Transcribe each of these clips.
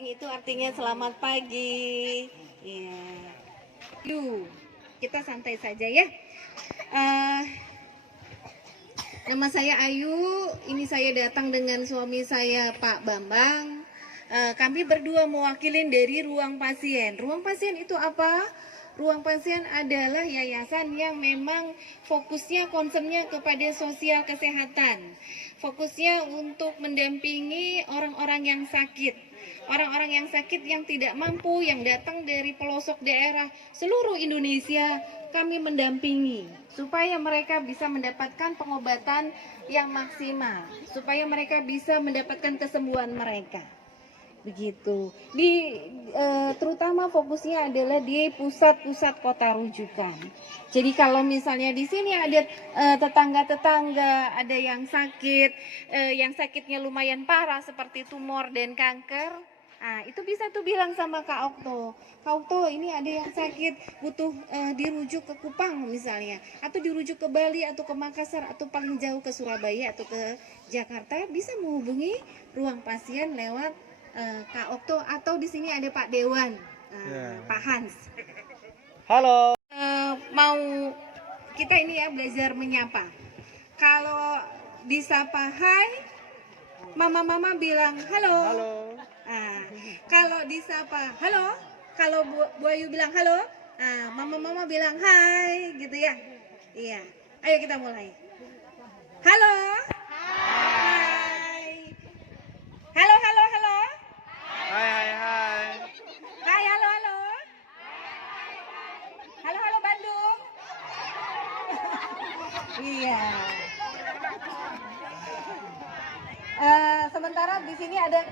Itu artinya selamat pagi. Ya. Yuk, kita santai saja ya. Nama saya Ayu. Ini saya datang dengan suami saya Pak Bambang. Kami berdua mewakili dari Ruang Pasien. Ruang Pasien itu apa? Ruang Pasien adalah yayasan yang memang fokusnya, concernnya kepada sosial kesehatan. Fokusnya untuk mendampingi orang-orang yang sakit. Orang-orang yang sakit yang tidak mampu, yang datang dari pelosok daerah seluruh Indonesia, kami mendampingi supaya mereka bisa mendapatkan pengobatan yang maksimal, supaya mereka bisa mendapatkan kesembuhan mereka. Begitu. Terutama fokusnya adalah di pusat-pusat kota rujukan. Jadi kalau misalnya di sini ada tetangga-tetangga, ada yang sakit, yang sakitnya lumayan parah seperti tumor dan kanker, itu bisa tuh bilang sama Kak Okto. Kak Okto, ini ada yang sakit, butuh dirujuk ke Kupang misalnya, atau dirujuk ke Bali atau ke Makassar, atau paling jauh ke Surabaya atau ke Jakarta, bisa menghubungi Ruang Pasien lewat Kak Okto, atau di sini ada Pak Dewan, Pak Hans. Halo. Mau kita ini ya belajar menyapa. Kalau disapa hai, mama bilang halo. Halo. Kalau disapa halo, kalau Bu Ayu bilang halo, mama bilang hai, gitu ya. Iya. Ayo kita mulai. Halo. Hai. Halo. Hai. Hai, halo. Halo Bandung. Iya. Sementara di sini ada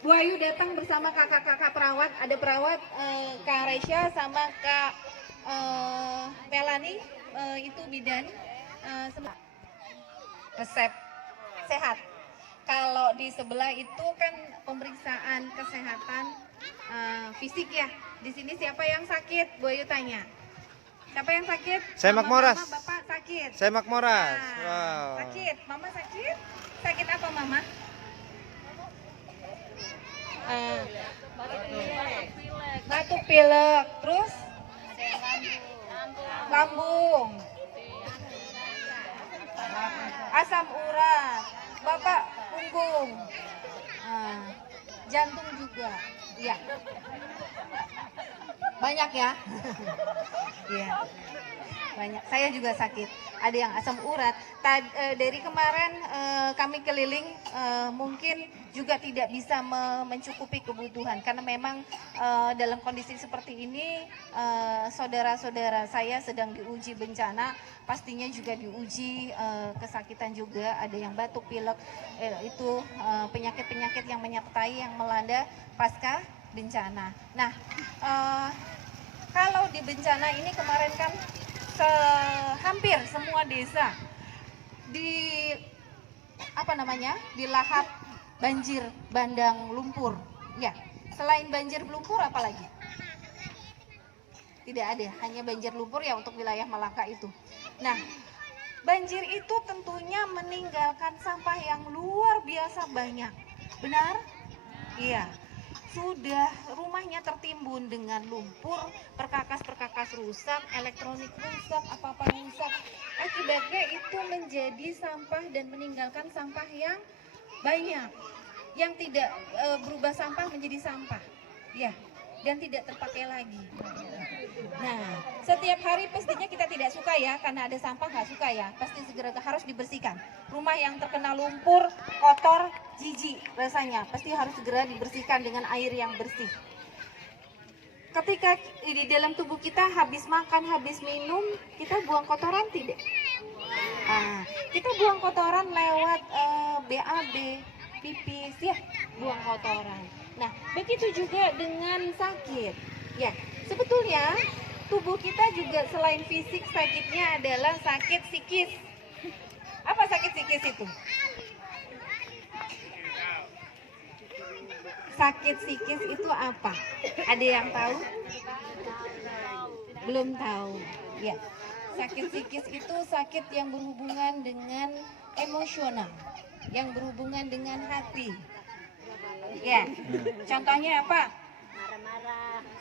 Bu Ayu datang bersama kakak-kakak perawat. Ada perawat Kak Resya sama Kak Pelani, itu bidan. Resep sehat. Kalau di sebelah itu kan pemeriksaan kesehatan fisik ya. Di sini siapa yang sakit? Bu Ayu tanya. Siapa yang sakit? Saya Makmoras. Mama, Bapak sakit. Saya Makmoras. Wow. Sakit. Mama sakit? Sakit apa Mama? Batuk pilek. Terus? Lambung. Asam urat. Bapak punggung. Jantung juga. Iya. Banyak ya. Iya. Banyak. Saya juga sakit. Ada yang asam urat. Dari kemarin kami keliling, mungkin juga tidak bisa mencukupi kebutuhan karena memang dalam kondisi seperti ini saudara-saudara saya sedang diuji bencana, pastinya juga diuji kesakitan juga. Ada yang batuk pilek, itu penyakit-penyakit yang menyertai, yang melanda pasca bencana. Nah, kalau di bencana ini kemarin kan hampir semua desa dilahap banjir bandang lumpur. Ya, selain banjir lumpur apa lagi? Tidak ada, hanya banjir lumpur ya untuk wilayah Malaka itu. Nah, banjir itu tentunya meninggalkan sampah yang luar biasa banyak. Benar? Iya. Sudah rumahnya tertimbun dengan lumpur, perkakas rusak, elektronik rusak, apa-apa rusak. Akibatnya itu menjadi sampah dan meninggalkan sampah yang banyak, yang tidak berubah sampah menjadi sampah, ya, dan tidak terpakai lagi. Nah, setiap hari pastinya kita tidak suka ya, karena ada sampah nggak suka ya, pasti segera harus dibersihkan. Rumah yang terkena lumpur, kotor, jijik rasanya, pasti harus segera dibersihkan dengan air yang bersih. Ketika di dalam tubuh kita habis makan, habis minum, kita buang kotoran tidak? Kita buang kotoran lewat BAB, pipis ya, buang kotoran. Nah, begitu juga dengan sakit. Ya, sebetulnya tubuh kita juga selain fisik, sakitnya adalah sakit psikis. Apa sakit psikis itu? Sakit psikis itu apa? Ada yang tahu? Belum tahu. Ya. Sakit psikis itu sakit yang berhubungan dengan emosional, yang berhubungan dengan hati. Ya. Contohnya apa?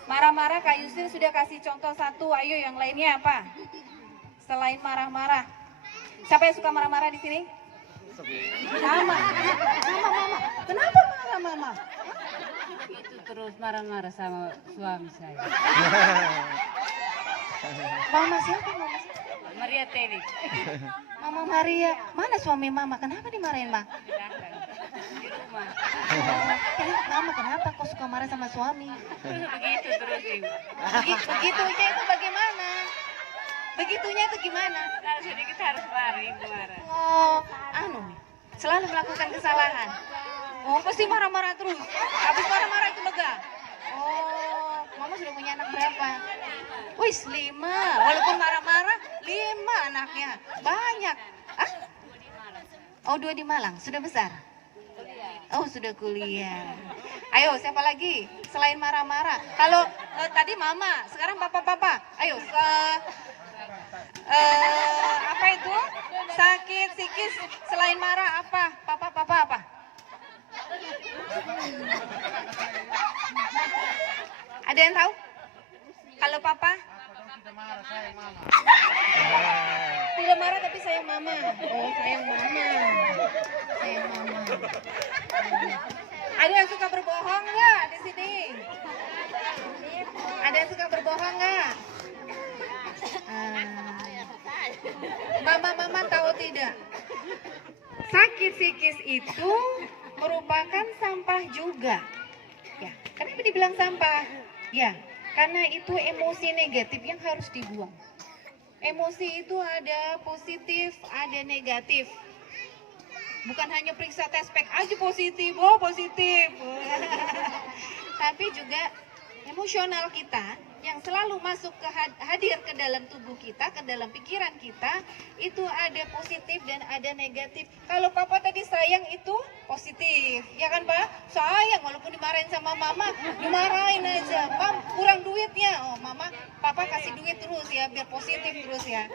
Marah-marah. Kak Yustin sudah kasih contoh satu. Ayo yang lainnya apa? Selain marah-marah. Siapa yang suka marah-marah di sini? Mama. Kenapa marah, Mama? Itu terus marah-marah sama suami saya. Mama siapa? Maria Teli. Mama Maria. Mana suami Mama? Kenapa dimarahin, Ma? Di rumah. Mama, kenapa kau suka marah sama suami? Begitu terus ibu. Begitunya itu bagaimana? Begitunya itu gimana? Kalau sedikit harus marah, ibu marah. Oh, selalu melakukan kesalahan. Oh, pasti marah-marah terus. Habis marah-marah itu lega. Oh, Mama sudah punya anak berapa? Wih, 5. Walaupun marah-marah, 5 anaknya. Banyak. Ah? Oh, 2 di Malang. Sudah besar? Oh, sudah kuliah. Ayo, siapa lagi? Selain marah-marah. Kalau tadi Mama, sekarang Papa. Ayo, apa itu? Sakit psikis selain marah apa? Papa apa? Ada yang tahu? Kalau Papa? Tidak marah tapi sayang Mama. Oh, sayang Mama. Sayang Mama. Ada yang suka berbohong nggak di sini? Ada yang suka berbohong nggak? Mama tahu tidak? Sakit psikis itu merupakan sampah juga. Ya, kenapa dibilang sampah? Ya, karena itu emosi negatif yang harus dibuang. Emosi itu ada positif, ada negatif. Bukan hanya periksa tes pack aja positif, oh positif. Tapi juga emosional kita yang selalu masuk ke hadir ke dalam tubuh kita, ke dalam pikiran kita, itu ada positif dan ada negatif. Kalau Papa tadi sayang itu positif, ya kan Pak? Sayang walaupun dimarahin sama Mama, dimarahin aja. Mam, kurang duitnya. Oh Papa kasih duit terus ya, biar positif terus ya.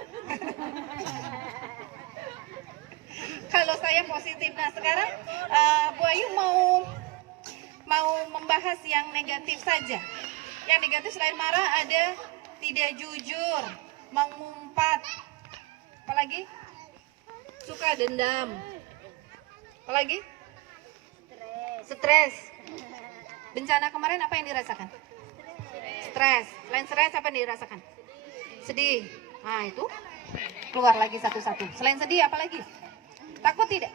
Kalau saya positif. Nah sekarang Bu Ayu mau membahas yang negatif saja. Yang negatif selain marah ada tidak jujur, mengumpat, apalagi suka dendam, apalagi stres. Bencana kemarin apa yang dirasakan? Stres. Selain stres apa yang dirasakan? Sedih. Nah itu keluar lagi satu-satu. Selain sedih apa lagi? Takut tidak?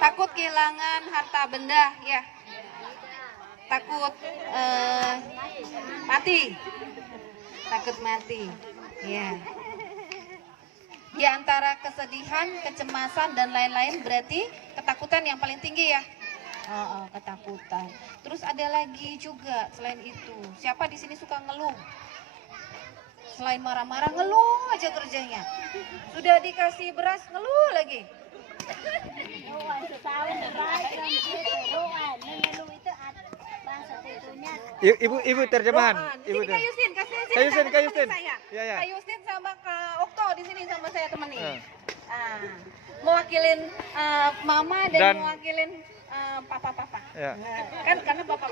Takut kehilangan harta benda ya. Takut mati. Ya. Di antara kesedihan, kecemasan dan lain-lain berarti ketakutan yang paling tinggi ya. Ketakutan. Terus ada lagi juga selain itu. Siapa di sini suka ngeluh? Selain marah-marah ngeluh aja kerjanya. Sudah dikasih beras ngeluh lagi. Ibu terjemahan. Ibu Kak Yustin, Kak Yustin. Kak Yustin sama Kak Okto di sini sama saya temenin. Mewakilin Mama dan mewakilin Papa. Ya. Kan karena Papa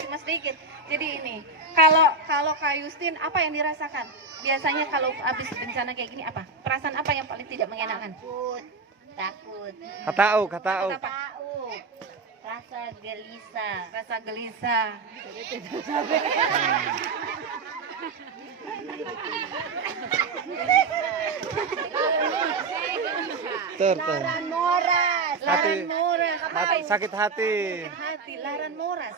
cuma sedikit. Jadi ini, kalau Kak Yustin apa yang dirasakan? Biasanya kalau habis bencana kayak gini apa? Perasaan apa yang paling tidak mengenakan? Takut. Kata au. Rasa gelisah. Laran moras. Sakit hati. Laran moras.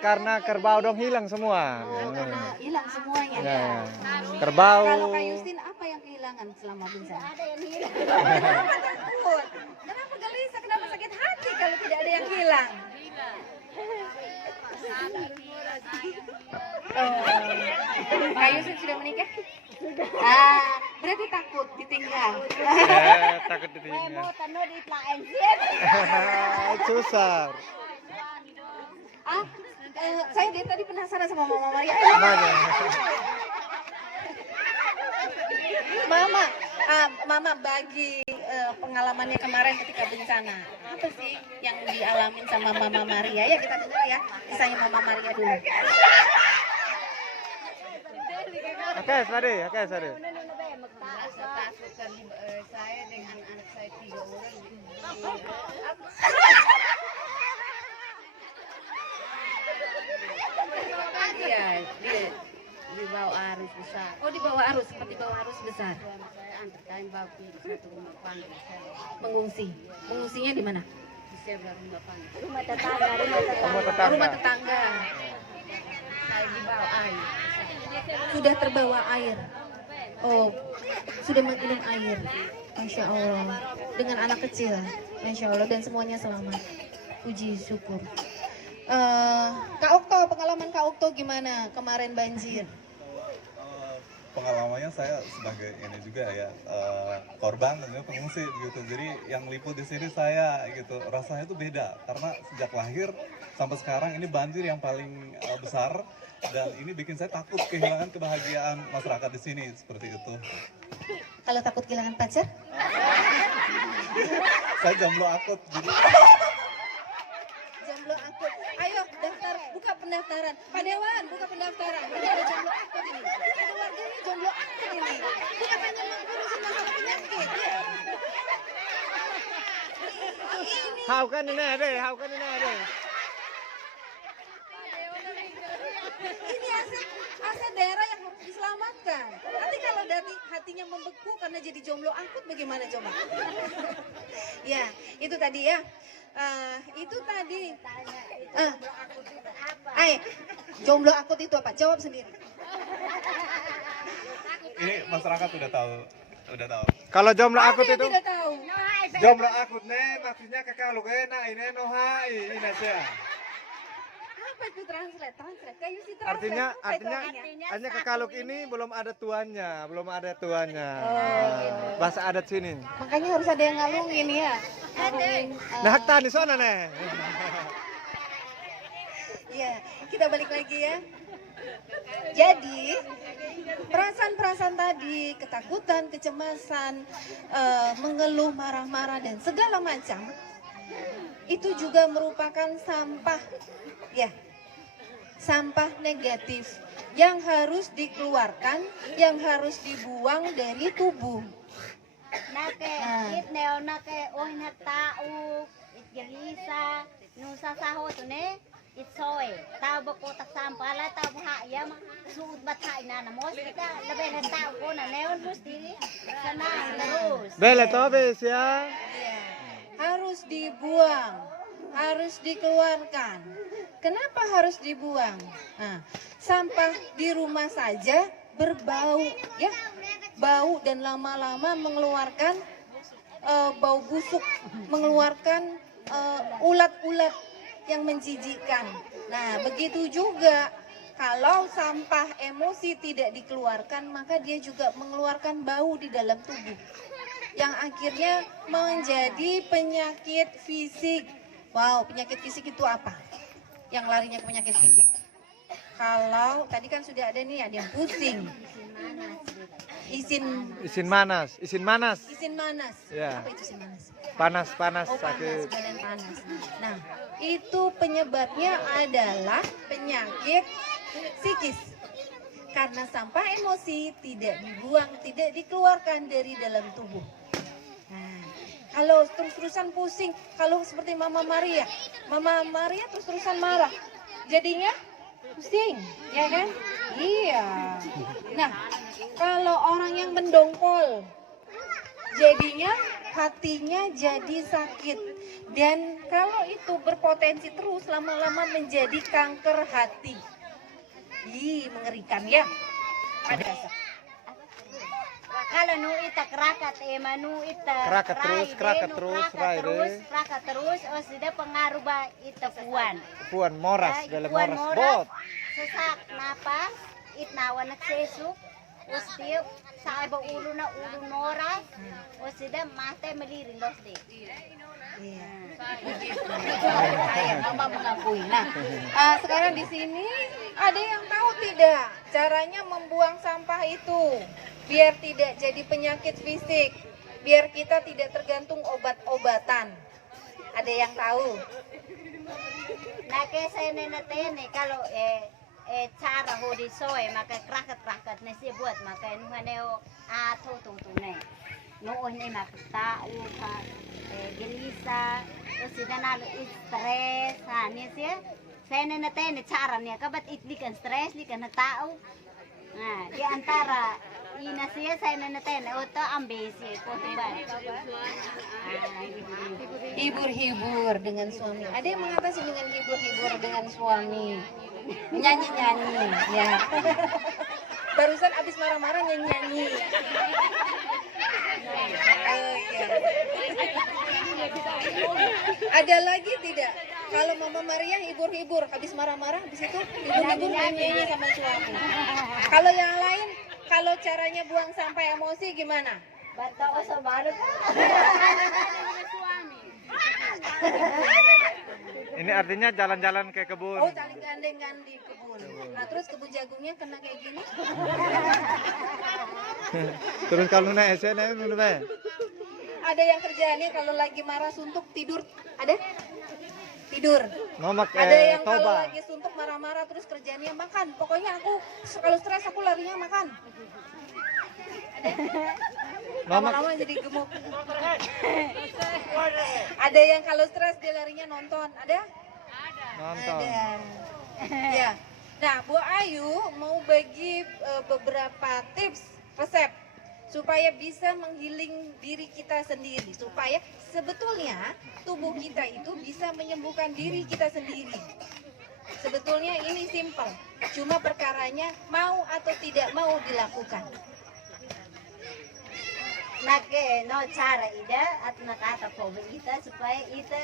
Karena kerbau dong hilang semua. Karena hilang semuanya. Ya. Kerbau. Kalau Kak Yustin apa yang kehilangan selama bencana? Ada yang hilang. Takut. Kenapa gelisah? Kenapa sakit hati kalau tidak ada yang hilang? Kak Yustin sudah menikah? Berarti takut ditinggal. Takut ditinggal. Susah. Saya dari tadi penasaran sama Mama Maria. Mama bagi pengalamannya kemarin ketika bencana. Apa sih yang dialamin sama Mama Maria? Ya kita dengar ya, kisahnya Mama Maria dulu. Oke, Sari, oke, Sari. Takutkan saya dengan anak saya 3 orang. Iya, dia di bawah arus besar. Oh di bawah arus, seperti bawah arus besar. Suami saya antarkan bawa di satu rumah panggung. Mengungsi. Mengungsinya di mana? Di sebelah rumah panggung. Rumah Oh, tetangga. rumah tetangga. Saya di bawah air. Sudah terbawa air. Oh, sudah minum air. Masya Allah. Dengan anak kecil. Masya Allah. Dan semuanya selamat. Puji syukur. Kak Okto, pengalaman Kak Okto gimana kemarin banjir? Pengalamannya saya sebagai ini juga ya korban dan juga pengungsi gitu. Jadi yang liput di sini saya gitu. Rasanya itu beda karena sejak lahir sampai sekarang ini banjir yang paling besar dan ini bikin saya takut kehilangan kebahagiaan masyarakat di sini seperti itu. Kalau takut kehilangan pacar? Saya jomblo akut jadi Jomblo akut. Ayo daftar, buka pendaftaran. Pak Dewan, buka pendaftaran. Ini ada jomblo akut ini. Ini ada warganya jomblo akut ini. Bukan hanya mengurusin masalah penyakit. Ya. Haukan ini ada, haukan ini ada. Ini aset daerah yang harus diselamatkan. Nanti kalau hatinya membeku karena jadi jomblo akut bagaimana coba? Ya, itu tadi ya. Itu tadi. Jomblo akut itu apa? Jawab sendiri. ini masyarakat udah tahu. Kalau jomblo Apa akut yang itu, tidak tahu? jomblo akut nih maksudnya kakak enak ini nohai ini aja. Apa itu translate? Kayak you see translate. Artinya Apa itu artinya kekaluk ini belum ada tuannya. gitu. Bahasa adat sini. Makanya harus ada yang ngalungin ya. Ngalungin. Nah, hak tani sana nih. Ya, kita balik lagi ya. Jadi perasaan-perasaan tadi, ketakutan, kecemasan, mengeluh, marah-marah dan segala macam itu juga merupakan sampah, ya, sampah negatif yang harus dikeluarkan, yang harus dibuang dari tubuh. Nake, it neo nake oh na tao, it gelisa, nusa sahot ne, it soe, tao bako tak sampala, tao haya, suud batay na namos, kita labay na tao ko na neon musti, sana terus. Bele tobes ya. Ya, harus dibuang, harus dikeluarkan. Kenapa harus dibuang? Nah, sampah di rumah saja berbau, ya, bau dan lama-lama mengeluarkan bau busuk, mengeluarkan ulat-ulat yang menjijikkan. Nah, begitu juga kalau sampah emosi tidak dikeluarkan, maka dia juga mengeluarkan bau di dalam tubuh yang akhirnya menjadi penyakit fisik. Wow, penyakit fisik itu apa? Yang larinya ke penyakit fisik. Kalau tadi kan sudah ada nih, ada yang pusing, Isin manas. isin manas. Ya. Apa itu isin manas? Panas Oh, panas, sakit. badan panas. Nah, itu penyebabnya adalah penyakit psikis. Karena sampah emosi tidak dibuang, tidak dikeluarkan dari dalam tubuh. Nah, kalau terus-terusan pusing, kalau seperti Mama Maria terus-terusan marah, jadinya pusing, ya kan? Iya. Nah, kalau orang yang mendongkol, jadinya hatinya jadi sakit. Dan kalau itu berpotensi terus lama-lama menjadi kanker hati. Ih, mengerikan ya. Ada. Kalau nu ita kerakat nu ita Kerakat terus, rai deh. kerakat terus, oh sudah pengaruh ba ita puan. Puan moras, dalam moras bot. Sesak napas, it nawa nagsesuk, ustiu, sa iba ulo na ulo noras, o sudah mate melirin dos di. Iya. Saya Mama mengakui. Nah, sekarang di sini ada yang tahu tidak caranya membuang sampah itu biar tidak jadi penyakit fisik, biar kita tidak tergantung obat-obatan? Ada yang tahu? Nake saya nenetene kalau cara hodi soe maka krakat nasi buat maka nuhaneo ato tungtune. Noon ay makatao ka gelisa terus idanalo stress niya siya. Saya nenetene cara niya kabat itlikan stress likan na tao. Nah, di antara ina siya saya nenetene oto ambesi ko tuban. Hibur-hibur dengan suami. Ada yang mengatasi dengan hibur-hibur dengan suami. Nyanyi-nyanyi, ya. Barusan abis marah-marah nyanyi-nyanyi. Oh, iya. Ada lagi tidak? Kalau Mama Maria hibur-hibur, habis marah-marah, habis itu hibur-hibur nyanyi-nyanyi sama suami. Kalau yang lain, kalau caranya buang sampai emosi gimana? Bata o sa baru Ini artinya jalan-jalan ke kebun. Oh, saling gandeng-gandeng kebun. Nah, terus kebun jagungnya kena kayak gini. Terus kalau naik SNM mana? Ada yang kerjaannya kalau lagi marah suntuk tidur. Ada? Tidur. Nomak Ada yang kalau toba. lagi suntuk marah-marah terus kerjaannya makan. Pokoknya aku kalau stres aku larinya makan. Ada? Lama-lama jadi gemuk. Ada yang kalau stres dia larinya nonton. Ada? Nonton. Ada. Ya. Nah, Bu Ayu mau bagi beberapa tips resep supaya bisa menghealing diri kita sendiri, supaya sebetulnya tubuh kita itu bisa menyembuhkan diri kita sendiri. Sebetulnya ini simpel, cuma perkaranya mau atau tidak mau dilakukan. nake no cara ida at nakata po ita supaya ita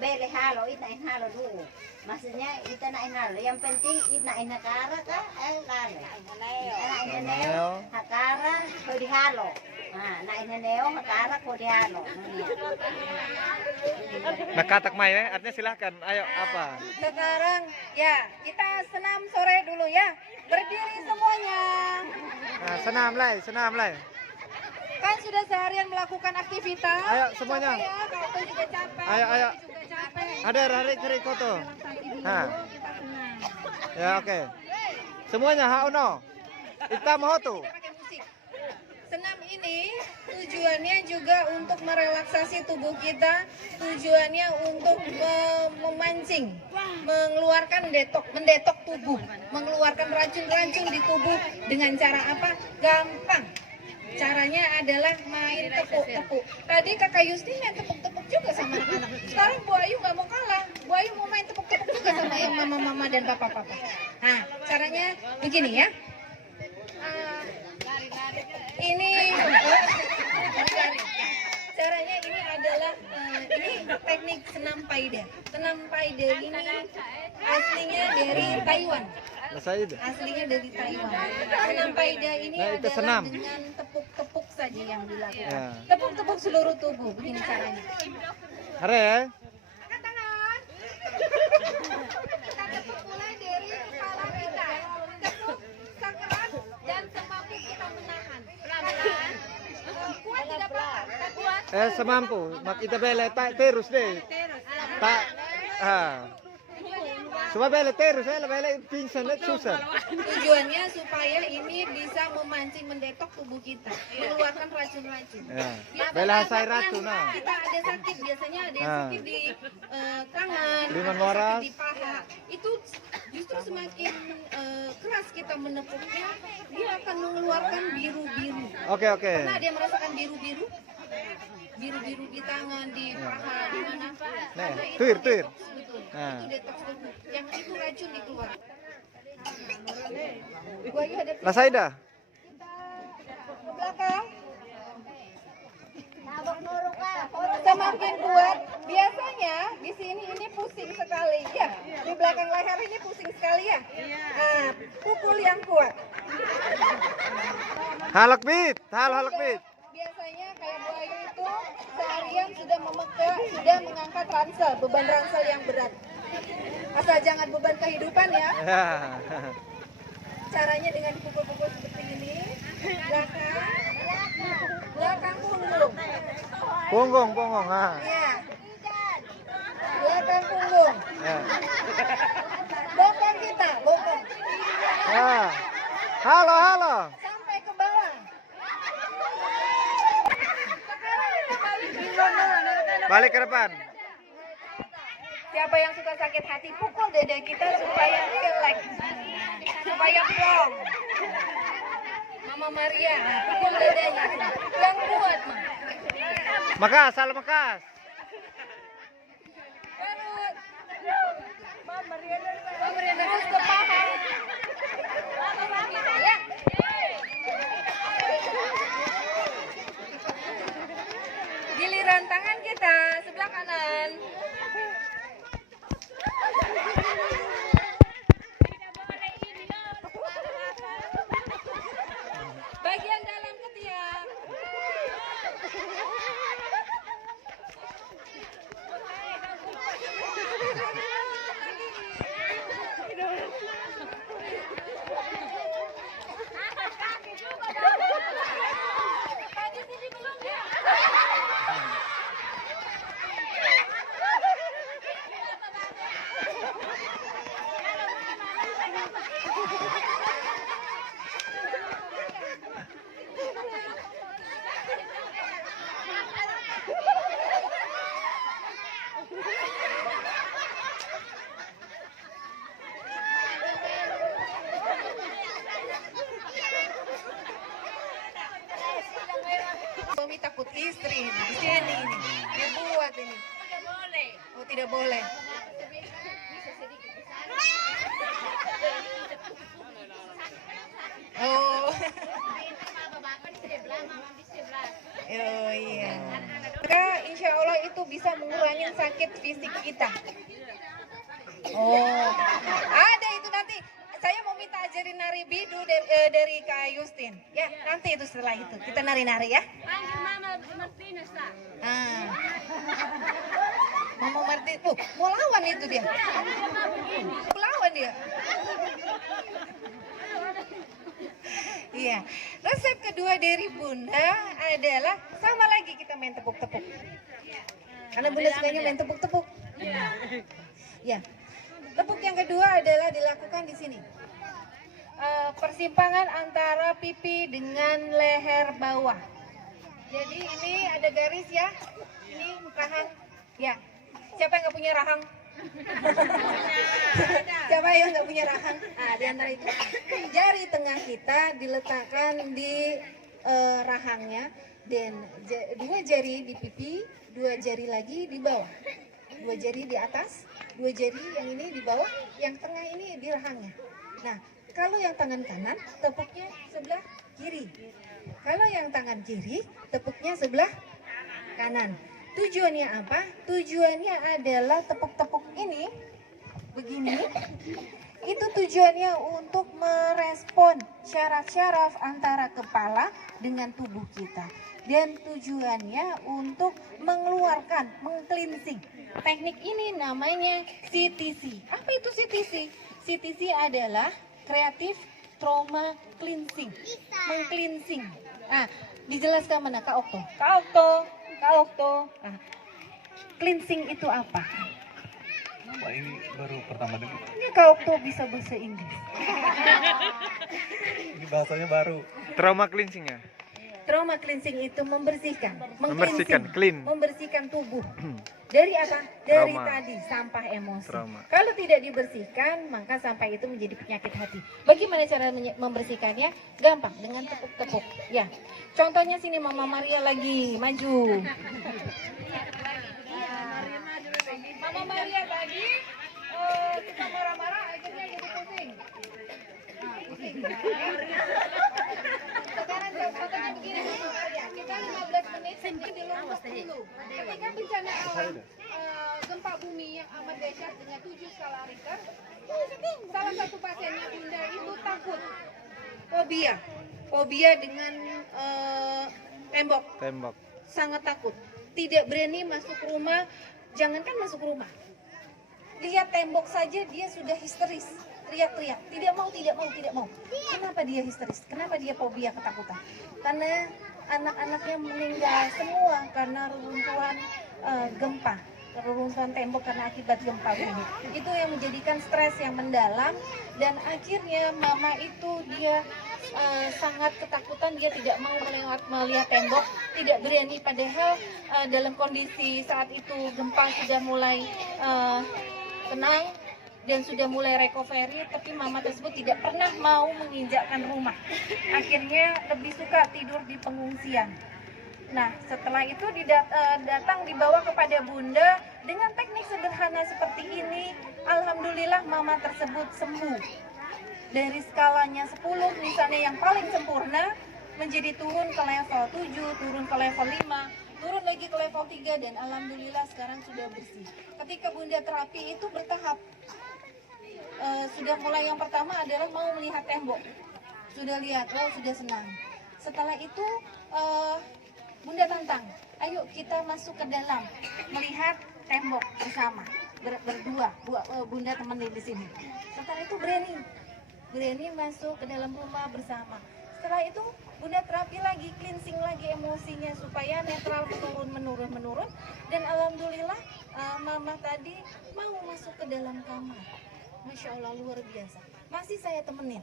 bele halo ita in halo dulu. Maksudnya ita na in halo. Yang penting ita in hakara ka lalo. Na inaneo hakara ko di halo. Na inaneo hakara ko di halo. Nakatakmay artinya silahkan. Ayo apa? Sekarang ya kita senam sore dulu ya. Berdiri semuanya. Nah, senam lay. Kan sudah seharian melakukan aktivitas. Ayo semuanya. Capek ya, kalau juga capek. Ayo. Juga capek. Ada hari koto. Nah. Ya oke. Semuanya hauno. Kita mau tuh. Tidak pakai musik. Senam ini tujuannya juga untuk merelaksasi tubuh kita, tujuannya untuk memancing, mengeluarkan mendetok tubuh, mengeluarkan racun-racun di tubuh dengan cara apa? Gampang. Caranya adalah main tepuk-tepuk. Tadi Kakak Yusti main tepuk-tepuk juga sama anak-anak. Sekarang Bu Ayu nggak mau kalah. Bu Ayu mau main tepuk-tepuk juga sama yang mama-mama dan papa-papa. Nah, caranya begini ya. Ini caranya ini adalah ini teknik senam paida. Senam paida ini aslinya dari Taiwan. Aslinya dari Taiwan. Senam paida ini Nah, itu adalah senam. dengan tepuk-tepuk saja yang dilakukan. Ya. Tepuk-tepuk seluruh tubuh, begini caranya. Hari ya. Angkat tangan. Kita tepuk mulai dari kepala kita. Tepuk sekeras dan semampu kita menahan. Pelan-pelan. Kuat tidak apa-apa. Tak kuat. Semampu. Mak kita bela terus deh. Tak. Semua bela terus, bela pingsan susah. Tujuannya supaya ini bisa memancing mendetok tubuh kita, mengeluarkan racun-racun. Ya. Biasanya Bela kan saya ratu nah. kita ada sakit, biasanya ada yang Ah. sakit di tangan, Di ada mengoras. sakit di paha. Itu justru semakin keras kita menepuknya, dia akan mengeluarkan biru-biru. Oke. Pernah dia merasakan biru-biru? Biru-biru di tangan, di paha, di mana? Nih, Karena itu tuir. detox, betul. Nah. Itu detox tubuh. Yang itu racun dikeluarkan. Bu Ayu hadap Lasaida. ke belakang. Tabok nuru ka. Semakin kuat, biasanya di sini ini pusing sekali ya. Di belakang leher ini pusing sekali ya. Nah, pukul yang kuat. Halak bit. Biasanya kayak Bu Ayu itu seharian sudah sudah mengangkat ransel, beban ransel yang berat. Asal jangan beban kehidupan ya. Ya. Caranya dengan dipukul-pukul seperti ini, belakang, Belakang punggung. Punggung. Iya. Belakang punggung. Ya. Bokong kita, bokong. Halo. Sampai ke bawah. Sekarang kita Balik ke depan. Siapa yang suka sakit hati, pukul dada kita supaya relax, supaya plong. Mama Maria, pukul dadanya, yang kuat mah. Mekas, salah mekas. Perut. Terus ke paha. Ya. Giliran tangan kita sebelah kanan. Bagian dalam ketiak. Suami takut istri di sini ini dibuat ini. Oh tidak boleh. Oh. Oh iya. Maka insya Allah itu bisa mengurangi sakit fisik kita. Oh, ada itu nanti. Saya mau minta ajarin nari bidu dari Kak Justin. Ya, nanti itu setelah itu kita nari-nari ya. Panggil Mama Martinez lah. Ah. Mama Martin, mau lawan itu dia. Mau lawan dia. Iya. Resep kedua dari Bunda adalah sama lagi kita main tepuk-tepuk. Karena Bunda sukanya main tepuk-tepuk. Ya. Tepuk yang kedua adalah dilakukan di sini. Persimpangan antara pipi dengan leher bawah. Jadi ini ada garis ya. Ini rahang. Ya. Siapa yang nggak punya rahang? Siapa yang nggak punya rahang? Nah, di antara itu jari tengah kita diletakkan di rahangnya dan dua jari di pipi, dua jari lagi di bawah, dua jari di atas, dua jari yang ini di bawah, yang tengah ini di rahangnya. Nah, kalau yang tangan kanan tepuknya sebelah kiri, kalau yang tangan kiri tepuknya sebelah kanan. Tujuannya apa? Tujuannya adalah tepuk-tepuk ini begini. Itu tujuannya untuk merespon syaraf-syaraf antara kepala dengan tubuh kita. Dan tujuannya untuk mengeluarkan, meng-cleansing. Teknik ini namanya CTC. Apa itu CTC? CTC adalah Creative Trauma Cleansing. Meng-cleansing. Nah, dijelaskan mana Kak Okto? Kak Okto, nah, cleansing itu apa? Wah, ini baru pertama dengar. Ini Kak Okto bisa bahasa Inggris. Ini bahasanya baru. Trauma cleansing ya? Trauma cleansing itu membersihkan, Membersihkan, clean. membersihkan tubuh. Dari apa? Dari Trauma. tadi sampah emosi. Trauma. Kalau tidak dibersihkan, maka sampah itu menjadi penyakit hati. Bagaimana cara membersihkannya? Gampang, dengan tepuk-tepuk. Ya, contohnya sini Mama Maria lagi maju. Mama Maria tadi kita marah-marah, akhirnya jadi pusing. Nah, pusing. Sekarang contohnya begini Mama Maria, kita 15 menit di Lombok dulu. Ketika bencana alam gempa bumi yang amat dahsyat dengan 7 skala Richter, salah satu pasiennya Bunda itu takut, fobia dengan tembok, sangat takut, tidak berani masuk rumah, jangankan masuk rumah, lihat tembok saja dia sudah histeris, teriak-teriak, tidak mau. Kenapa dia histeris? Kenapa dia fobia, ketakutan? Karena anak-anaknya meninggal semua karena reruntuhan gempa, reruntuhan tembok karena akibat gempa ini. Itu yang menjadikan stres yang mendalam, dan akhirnya mama itu dia sangat ketakutan, dia tidak mau melihat tembok, tidak berani, padahal dalam kondisi saat itu gempa sudah mulai tenang dan sudah mulai recovery, tapi mama tersebut tidak pernah mau menginjakkan rumah. Akhirnya lebih suka tidur di pengungsian. Nah, setelah itu datang dibawa kepada bunda dengan teknik sederhana seperti ini. Alhamdulillah mama tersebut sembuh. Dari skalanya 10 misalnya yang paling sempurna menjadi turun ke level 7, turun ke level 5, turun lagi ke level 3, dan alhamdulillah sekarang sudah bersih. Ketika bunda terapi itu bertahap. Sudah mulai yang pertama adalah mau melihat tembok. Sudah lihat, oh sudah senang. Setelah itu bunda tantang, ayo kita masuk ke dalam melihat tembok bersama, berdua. Bunda temenin di sini. Setelah itu berani masuk ke dalam rumah bersama. Setelah itu bunda terapi lagi, cleansing lagi emosinya supaya netral menurun, dan alhamdulillah mama tadi mau masuk ke dalam kamar. Masya Allah, luar biasa. Masih saya temenin,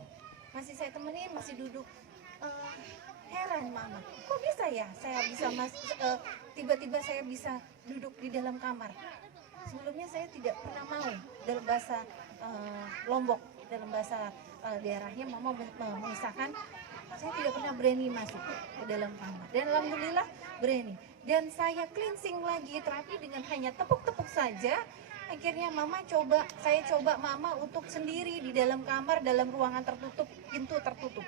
masih duduk. Heran mama, kok bisa ya saya bisa tiba-tiba saya bisa duduk di dalam kamar. Sebelumnya saya tidak pernah mau, dalam bahasa Lombok, dalam bahasa daerahnya mama mengisahkan, saya tidak pernah berani masuk ke dalam kamar. Dan alhamdulillah berani. Dan saya cleansing lagi terapi dengan hanya tepuk-tepuk saja. Akhirnya saya coba mama untuk sendiri di dalam kamar, dalam ruangan tertutup, pintu tertutup.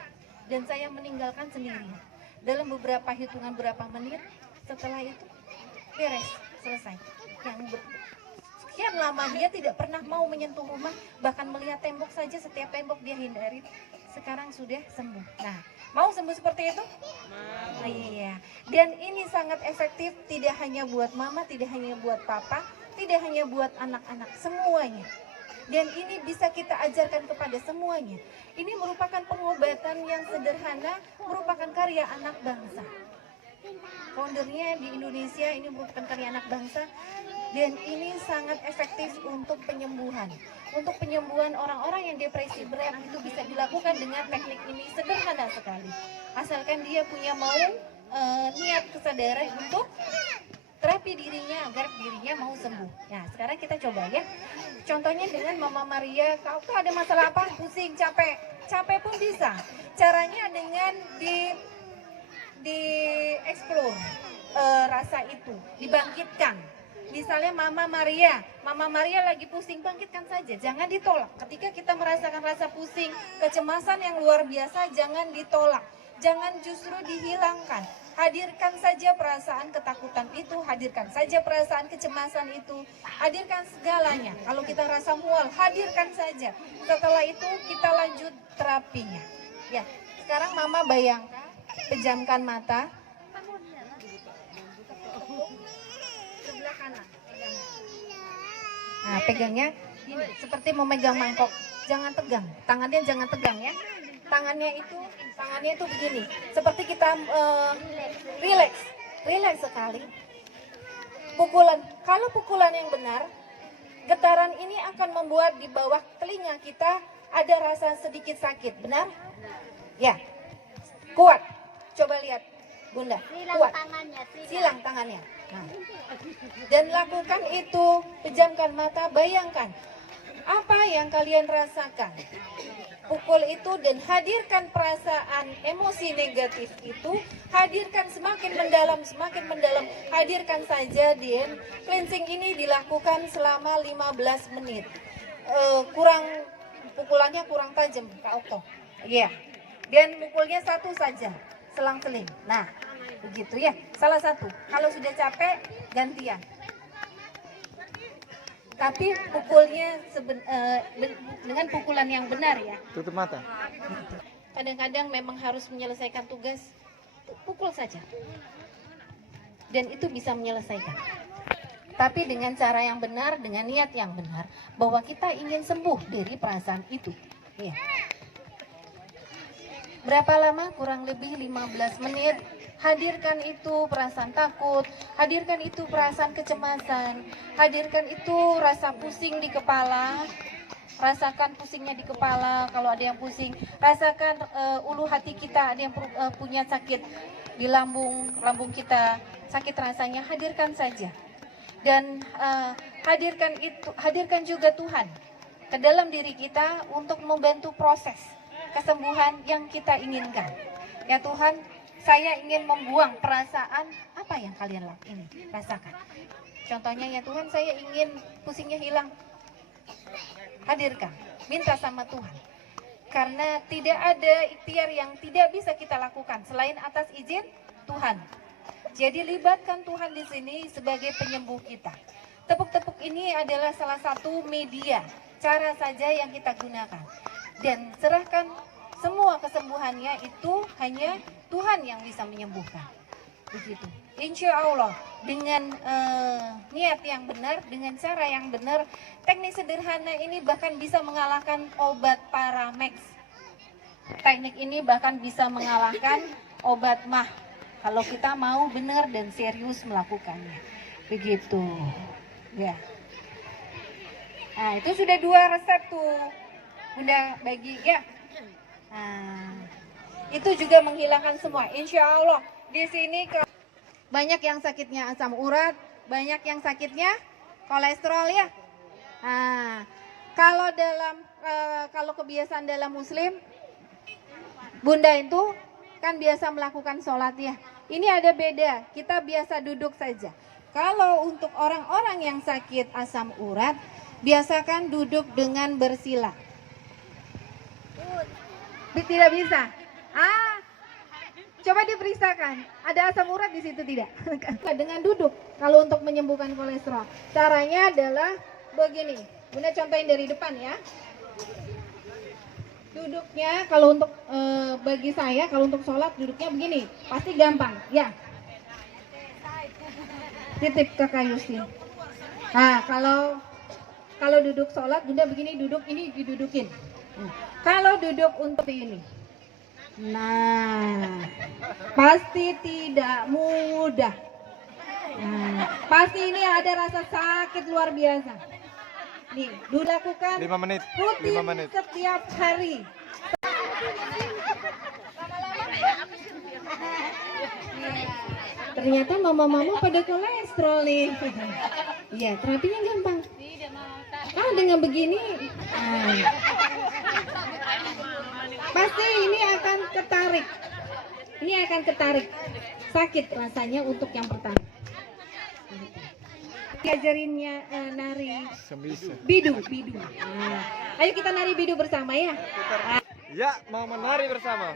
Dan saya meninggalkan sendirian. Dalam hitungan berapa menit, setelah itu beres, selesai. Sekian lama dia tidak pernah mau menyentuh rumah, bahkan melihat tembok saja, setiap tembok dia hindari. Sekarang sudah sembuh. Nah, mau sembuh seperti itu? Mau. Iya. Dan ini sangat efektif, tidak hanya buat mama, tidak hanya buat papa, tidak hanya buat anak-anak, semuanya. Dan ini bisa kita ajarkan kepada semuanya. Ini merupakan pengobatan yang sederhana, merupakan karya anak bangsa. Foundernya di Indonesia, ini merupakan karya anak bangsa. Dan ini sangat efektif untuk penyembuhan. Untuk penyembuhan orang-orang yang depresi berat itu bisa dilakukan dengan teknik ini, sederhana sekali. Asalkan dia punya niat kesadaran untuk terapi dirinya agar dirinya mau sembuh. Nah, sekarang kita coba ya. Contohnya dengan Mama Maria, kalau ada masalah apa, pusing, capek pun bisa. Caranya dengan di explore rasa itu, dibangkitkan. Misalnya Mama Maria lagi pusing, bangkitkan saja, jangan ditolak. Ketika kita merasakan rasa pusing, kecemasan yang luar biasa, jangan ditolak. Jangan justru dihilangkan. Hadirkan saja perasaan ketakutan itu, hadirkan saja perasaan kecemasan itu, hadirkan segalanya. Kalau kita rasa mual, hadirkan saja. Setelah itu kita lanjut terapinya. Ya, sekarang Mama bayangkan, pejamkan mata. Sebelah kanan, nah, pegangnya gini, seperti memegang mangkok. Jangan tegang, tangannya jangan tegang ya. Tangannya itu begini, seperti kita relax sekali. Kalau pukulan yang benar, getaran ini akan membuat di bawah telinga kita ada rasa sedikit sakit, benar? Ya, kuat. Coba lihat, Bunda, kuat. Silang tangannya. Nah. Dan lakukan itu, pejamkan mata, bayangkan apa yang kalian rasakan. Pukul itu dan hadirkan perasaan emosi negatif itu, hadirkan semakin mendalam, hadirkan saja. Dan cleansing ini dilakukan selama 15 menit. Pukulannya kurang tajam, Kak Okto. Iya. Dan mukulnya satu saja, selang-seling. Nah, begitu ya. Salah satu. Kalau sudah capek, gantian. Tapi pukulnya dengan pukulan yang benar ya. Tutup mata. Kadang-kadang memang harus menyelesaikan tugas, pukul saja. Dan itu bisa menyelesaikan. Tapi dengan cara yang benar, dengan niat yang benar, bahwa kita ingin sembuh dari perasaan itu. Ya. Berapa lama? Kurang lebih 15 menit. Hadirkan itu perasaan takut, hadirkan itu perasaan kecemasan, hadirkan itu rasa pusing di kepala. Rasakan pusingnya di kepala kalau ada yang pusing. Rasakan ulu hati kita ada yang punya sakit di lambung kita, sakit rasanya, hadirkan saja. Dan hadirkan juga Tuhan ke dalam diri kita untuk membantu proses kesembuhan yang kita inginkan. Ya Tuhan, saya ingin membuang perasaan apa yang kalian ini rasakan. Contohnya ya Tuhan, saya ingin pusingnya hilang. Hadirkan, minta sama Tuhan. Karena tidak ada ikhtiar yang tidak bisa kita lakukan selain atas izin Tuhan. Jadi libatkan Tuhan di sini sebagai penyembuh kita. Tepuk-tepuk ini adalah salah satu media, cara saja yang kita gunakan. Dan serahkan semua kesembuhannya itu hanya Tuhan yang bisa menyembuhkan. Begitu. Insya Allah dengan niat yang benar, dengan cara yang benar, teknik sederhana ini bahkan bisa mengalahkan obat Paramex. Teknik ini bahkan bisa mengalahkan obat mah kalau kita mau benar dan serius melakukannya. Begitu. Ya. Nah, itu sudah 2 resep tuh. Bunda bagi ya. Nah, itu juga menghilangkan semua. Insya Allah di sini banyak yang sakitnya asam urat, banyak yang sakitnya kolesterol ya. Nah, kalau kebiasaan dalam Muslim, Bunda itu kan biasa melakukan sholat ya. Ini ada beda, kita biasa duduk saja. Kalau untuk orang-orang yang sakit asam urat, biasakan duduk dengan bersila. Tidak bisa. Coba diperiksakan, ada asam urat di situ tidak? Dengan duduk, kalau untuk menyembuhkan kolesterol. Caranya adalah begini. Bunda contohin dari depan ya. Duduknya kalau untuk bagi saya, kalau untuk sholat duduknya begini. Pasti gampang, ya. Titip Kakak Yusti. Nah, kalau duduk sholat, Bunda begini duduk, ini didudukin. Kalau duduk untuk ini. Nah, pasti tidak mudah. Pasti ini ada rasa sakit luar biasa. Nih, dilakukan 5 menit. rutin 5 menit. setiap hari. Ternyata mama-mama pada kolesterol nih. Iya, terapinya gampang. Dengan begini, pasti ini akan ketarik. Ini akan ketarik. Sakit rasanya untuk yang pertama. Diajarinnya nari bidu. Nah, ayo kita nari bidu bersama ya. Ya, mau menari bersama.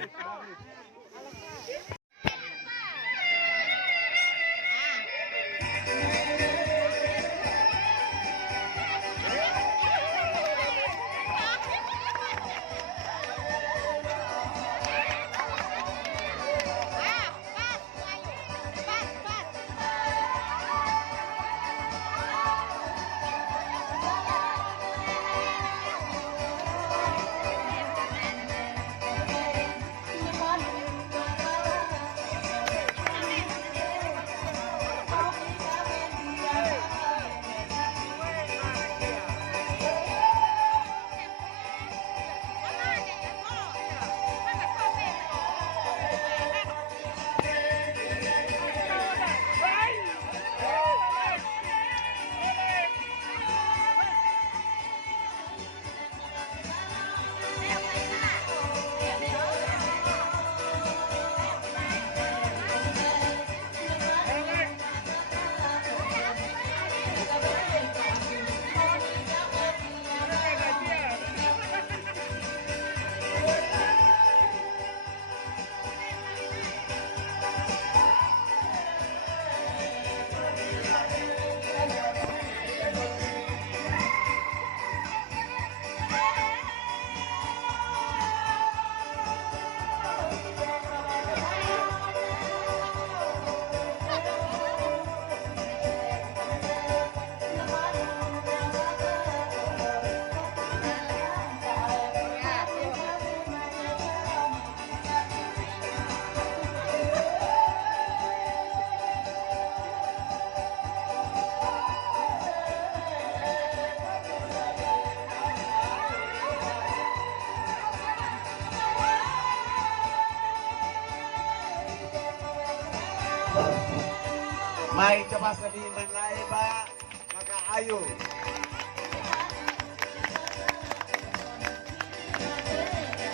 Mai coba sedih menlai ba Kakak Ayu.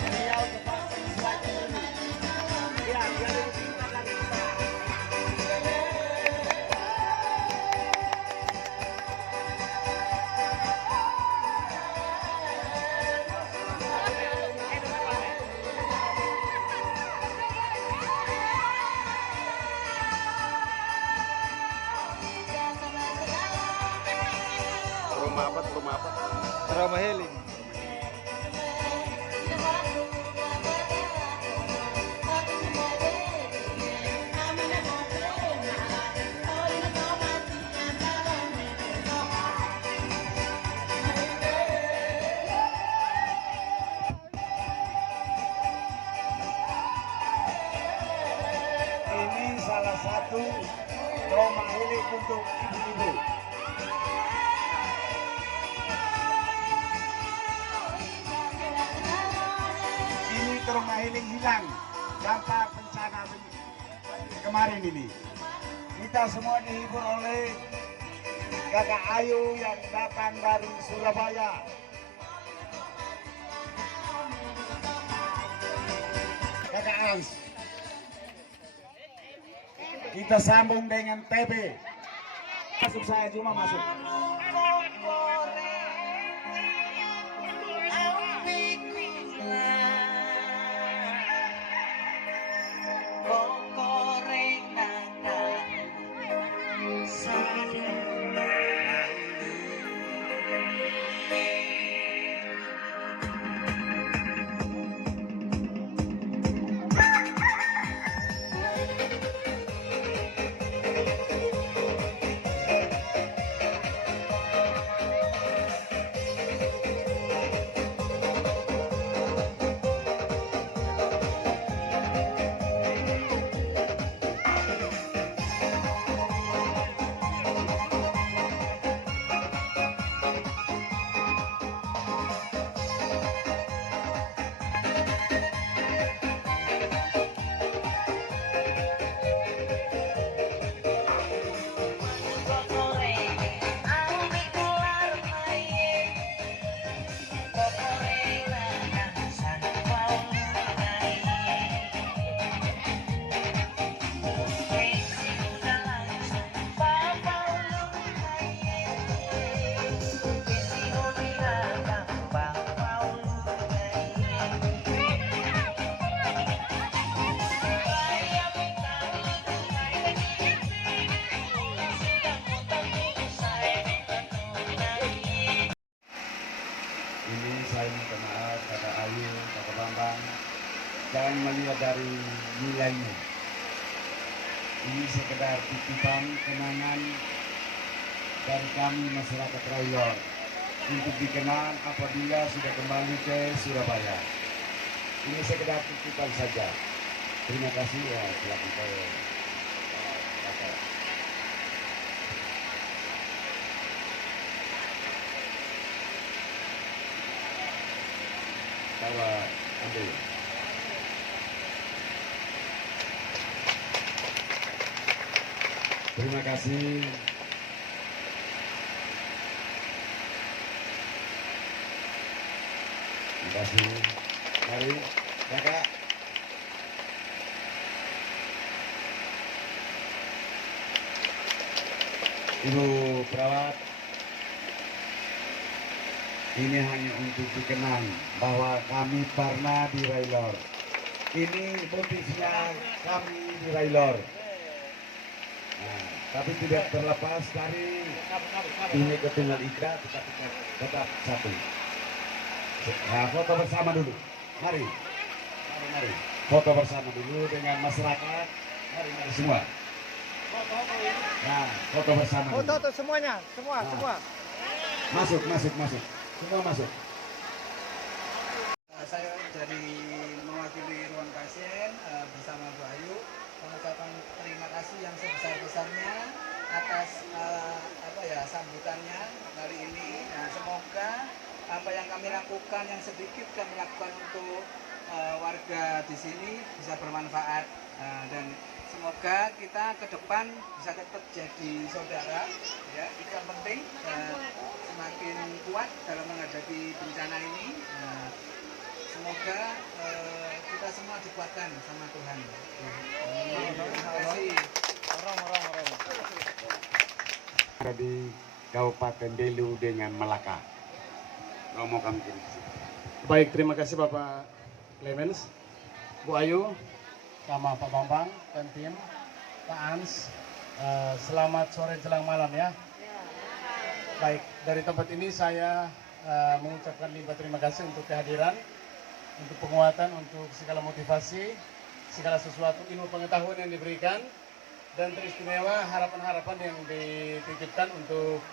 Beliau coba sesuatu dulu. Ya, dia lebih pintar dari kita. Rumah apa? Trauma healing. Ini salah satu trauma healing untuk ibu-ibu. Ini trauma healing hilang dampak bencana kemarin ini. Kita semua dihibur oleh Kakak Ayu yang datang dari Surabaya. Kakak Ans. Kita sambung dengan TB. Masuk saya cuma masuk. Ini saya minta maaf Kakak Ayu, Kakak Bambang. Jangan melihat dari nilainya. Ini sekedar titipan kenangan dari kami masyarakat Railor untuk dikenang apabila sudah kembali ke Surabaya. Ini sekedar titipan saja. Terima kasih ya, silakan saya. Kakak. Bawa ambil. Terima kasih. Terima kasih. Mari, Kakak. Ibu perawat. Ini hanya untuk dikenang bahwa kami pernah di Railor. Ini motifnya kami di Railor. Nah, tapi tidak terlepas dari Bhinneka Tunggal Ika, tetapi tetap satu. Nah, foto bersama dulu. Mari. Mari. Foto bersama dulu dengan masyarakat. Mari semua. Nah, foto bersama. Foto tuh semuanya, semua. Masuk. Semua masuk. Saya dari mewakili ruang pasien bersama Bu Ayu mengucapkan terima kasih yang sebesar-besarnya atas sambutannya kali ini. Nah, semoga apa yang kami lakukan, yang sedikit kami lakukan untuk warga di sini bisa bermanfaat dan semoga kita ke depan bisa tetap jadi saudara, ya itu yang penting, dan semakin kuat dalam menghadapi bencana ini. Nah, semoga kita semua dikuatkan sama Tuhan. Terima kasih. Ada di Kabupaten Belu dengan Melaka. Romo kami kirim. Baik, terima kasih Bapak Clemens, Bu Ayu, sama Pak Bambang dan tim, Pak Ans. Selamat sore jelang malam ya. Baik, dari tempat ini saya mengucapkan limpah terima kasih untuk kehadiran, untuk penguatan, untuk segala motivasi, segala sesuatu ilmu pengetahuan yang diberikan, dan teristimewa harapan-harapan yang dititipkan untuk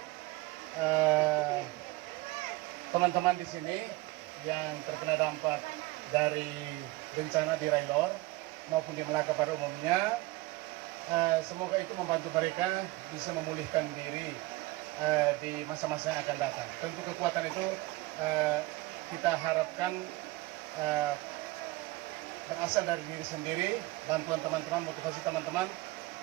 teman-teman di sini yang terkena dampak dari bencana di Railor maupun di Melaka pada umumnya. Semoga itu membantu mereka bisa memulihkan diri di masa-masa yang akan datang. Tentu kekuatan itu kita harapkan berasal dari diri sendiri, bantuan teman-teman, motivasi teman-teman,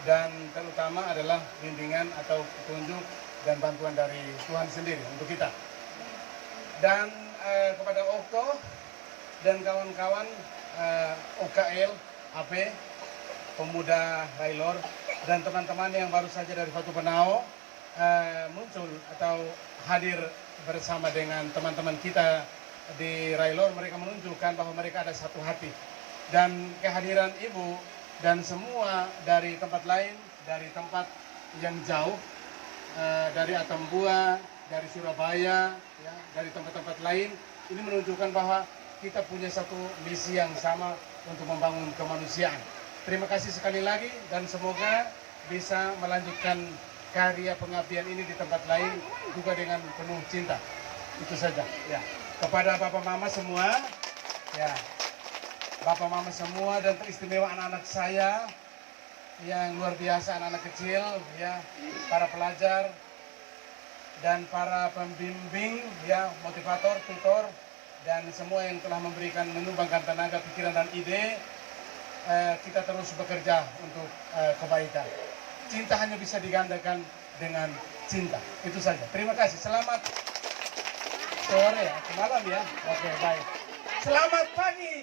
dan terutama adalah bimbingan atau petunjuk dan bantuan dari Tuhan sendiri untuk kita. Dan kepada Okto dan kawan-kawan OKL, AP, pemuda Railor, dan teman-teman yang baru saja dari Fatu Penau muncul atau hadir bersama dengan teman-teman kita di Railor, mereka menunjukkan bahwa mereka ada satu hati. Dan kehadiran Ibu dan semua dari tempat lain, dari tempat yang jauh, dari Atambua, dari Surabaya, ya, dari tempat-tempat lain, ini menunjukkan bahwa kita punya satu misi yang sama untuk membangun kemanusiaan. Terima kasih sekali lagi dan semoga bisa melanjutkan karya pengabdian ini di tempat lain juga dengan penuh cinta. Itu saja. Ya. Kepada Bapak Mama semua, ya, Bapak Mama semua dan teristimewa anak-anak saya yang luar biasa, anak-anak kecil, ya, para pelajar dan para pembimbing, ya, motivator, tutor, dan semua yang telah memberikan, menyumbangkan tenaga, pikiran, dan ide. Kita terus bekerja untuk kebaikan. Cinta hanya bisa digandakan dengan cinta. Itu saja. Terima kasih. Selamat sore atau malam ya. Oke, baik. Selamat pagi.